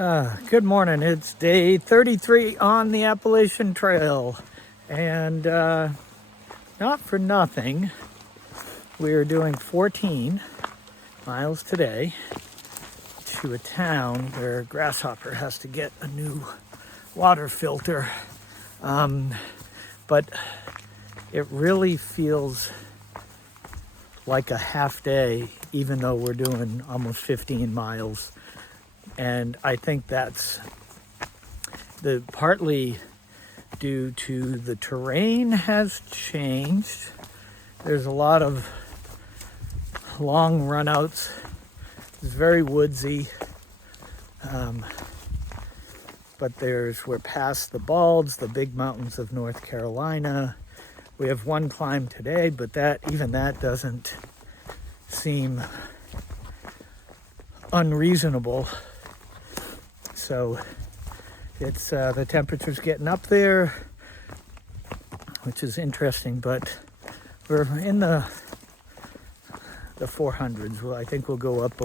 Good morning. It's day 33 on the Appalachian Trail. And not for nothing, we are doing 14 miles today to a town where Grasshopper has to get a new water filter. But it really feels like a half day, even though we're doing almost 15 miles. And I think that's partly due to the terrain has changed. There's a lot of long runouts. It's very woodsy. But we're past the Balds, the big mountains of North Carolina. We have one climb today, but even that doesn't seem unreasonable. So it's the temperature's getting up there, which is interesting, but we're in the 400s. Well, I think we'll go up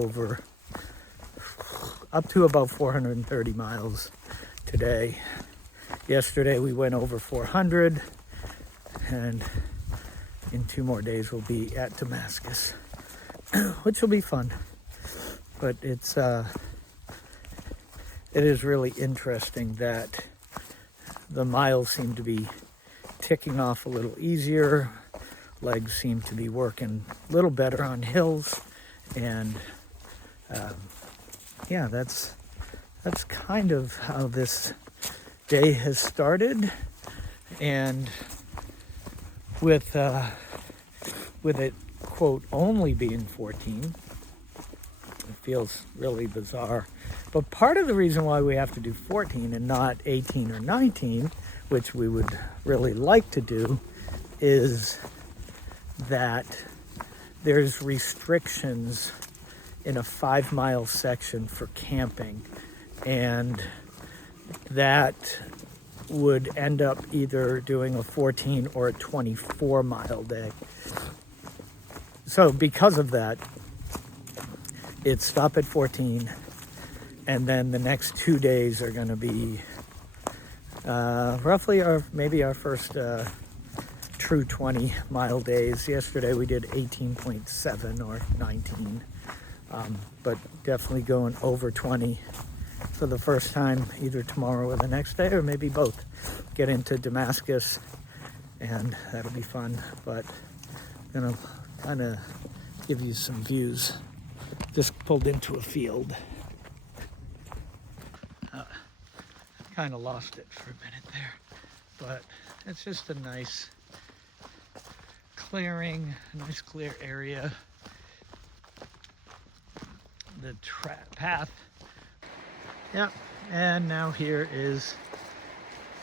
to about 430 miles today. Yesterday we went over 400, and in 2 more days we'll be at Damascus, which will be fun. But it is really interesting that the miles seem to be ticking off a little easier. Legs seem to be working a little better on hills. And yeah, that's kind of how this day has started. And with it, quote, only being 14, it feels really bizarre. But part of the reason why we have to do 14 and not 18 or 19, which we would really like to do, is that there's restrictions in a 5-mile section for camping. And that would end up either doing a 14 or a 24-mile day. So because of that, it's stop at 14. And then the next 2 days are going to be roughly our first true 20-mile days. Yesterday we did 18.7 or 19, but definitely going over 20 for the first time, either tomorrow or the next day, or maybe both. Get into Damascus, and that'll be fun. But I'm gonna kind of give you some views. Just pulled into a field. Kind of lost it for a minute there, but it's just a nice clearing, a nice clear area. The path, yep. And now here is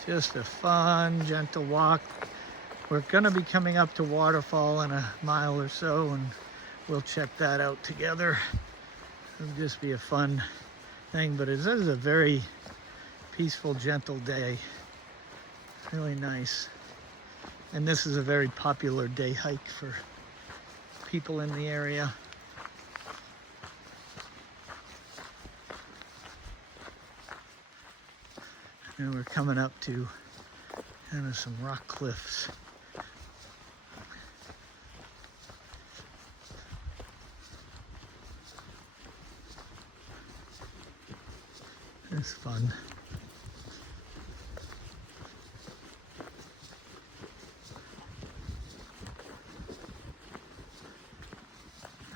just a fun, gentle walk. We're gonna be coming up to Waterfall in a mile or so, and we'll check that out together. It'll just be a fun thing, but this is a very peaceful, gentle day. Really nice. And this is a very popular day hike for people in the area. And we're coming up to kind of some rock cliffs. It's fun.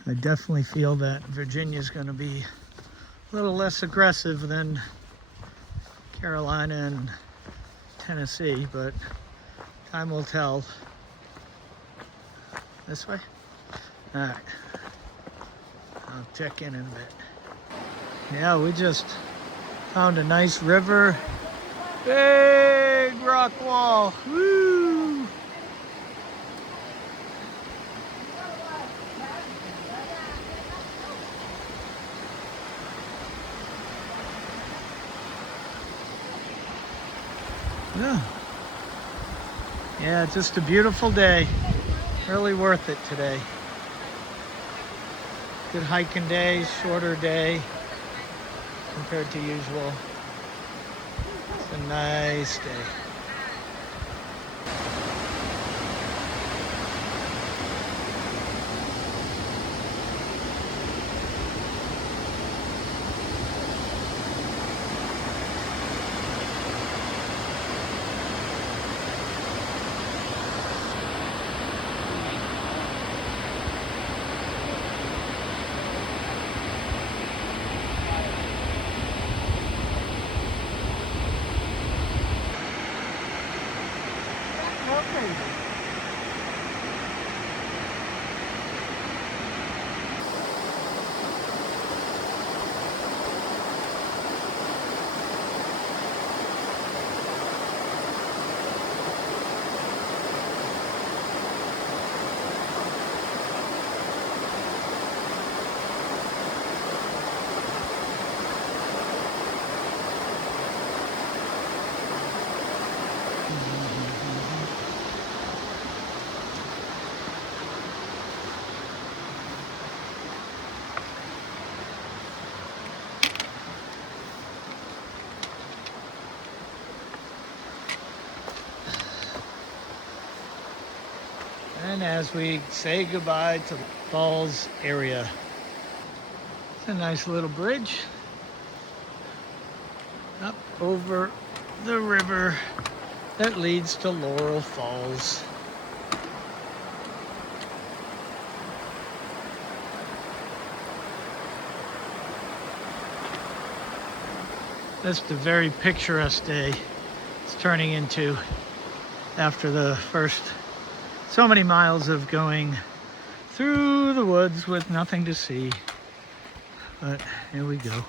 I definitely feel that Virginia's going to be a little less aggressive than Carolina and Tennessee, but time will tell. This way? All right. I'll check in a bit. Yeah, we just found a nice river. Big rock wall. Woo! Yeah, just a beautiful day. Really worth it today. Good hiking day, shorter day. compared to usual. It's a nice day. And as we say goodbye to the falls area, it's a nice little bridge up over the river that leads to Laurel Falls. Just a very picturesque day it's turning into after the first so many miles of going through the woods with nothing to see. But here we go.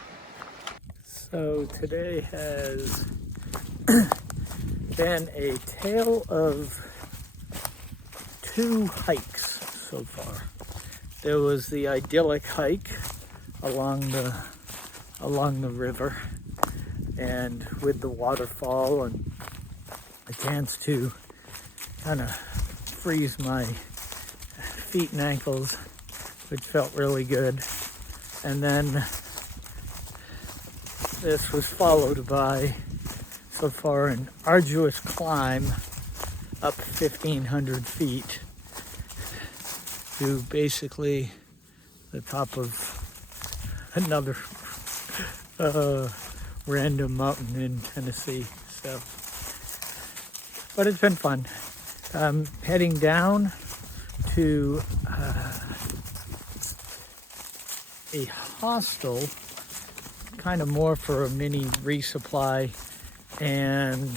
So today has been a tale of 2 hikes so far. There was the idyllic hike along the river, and with the waterfall and a chance to kind of freeze my feet and ankles, which felt really good. And then this was followed by, so far, an arduous climb up 1,500 feet to basically the top of another random mountain in Tennessee. So, but it's been fun. I'm heading down to a hostel, kind of more for a mini resupply, and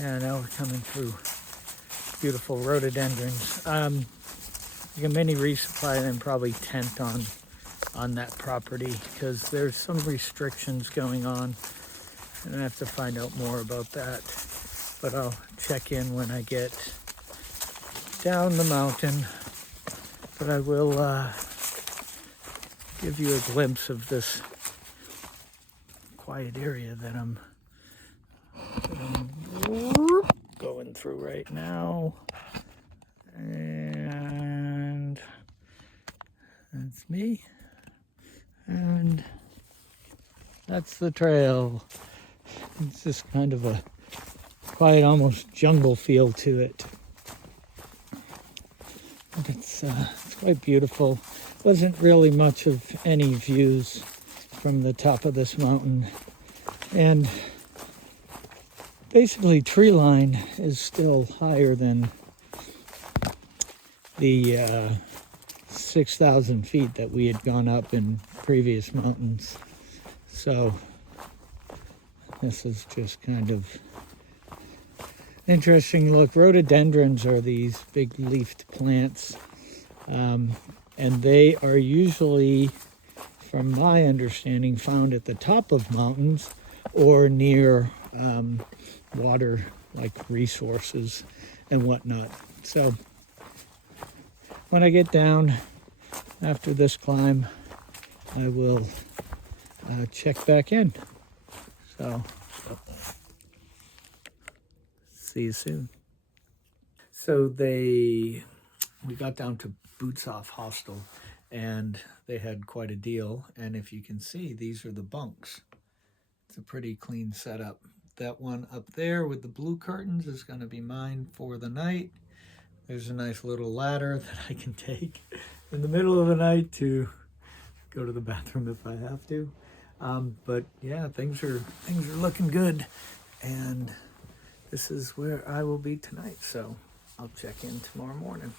now we're coming through beautiful rhododendrons. Like a mini resupply, and then probably tent on that property, because there's some restrictions going on, and I have to find out more about that. But I'll check in when I get down the mountain. But I will give you a glimpse of this quiet area that I'm going through right now. And that's me. And that's the trail. It's just kind of a quiet, almost jungle feel to it. But it's quite beautiful. Wasn't really much of any views from the top of this mountain. And basically tree line is still higher than the 6,000 feet that we had gone up in previous mountains. So this is just kind of interesting look. Rhododendrons are these big leafed plants, and they are usually, from my understanding, found at the top of mountains or near water, like resources and whatnot. So when I get down after this climb, I will check back in. So see you soon. So we got down to Boots Off Hostel, and they had quite a deal. And if you can see, these are the bunks. It's a pretty clean setup. That one up there with the blue curtains is going to be mine for the night. There's a nice little ladder that I can take in the middle of the night to go to the bathroom if I have to. But yeah, things are looking good, and this is where I will be tonight. So I'll check in tomorrow morning.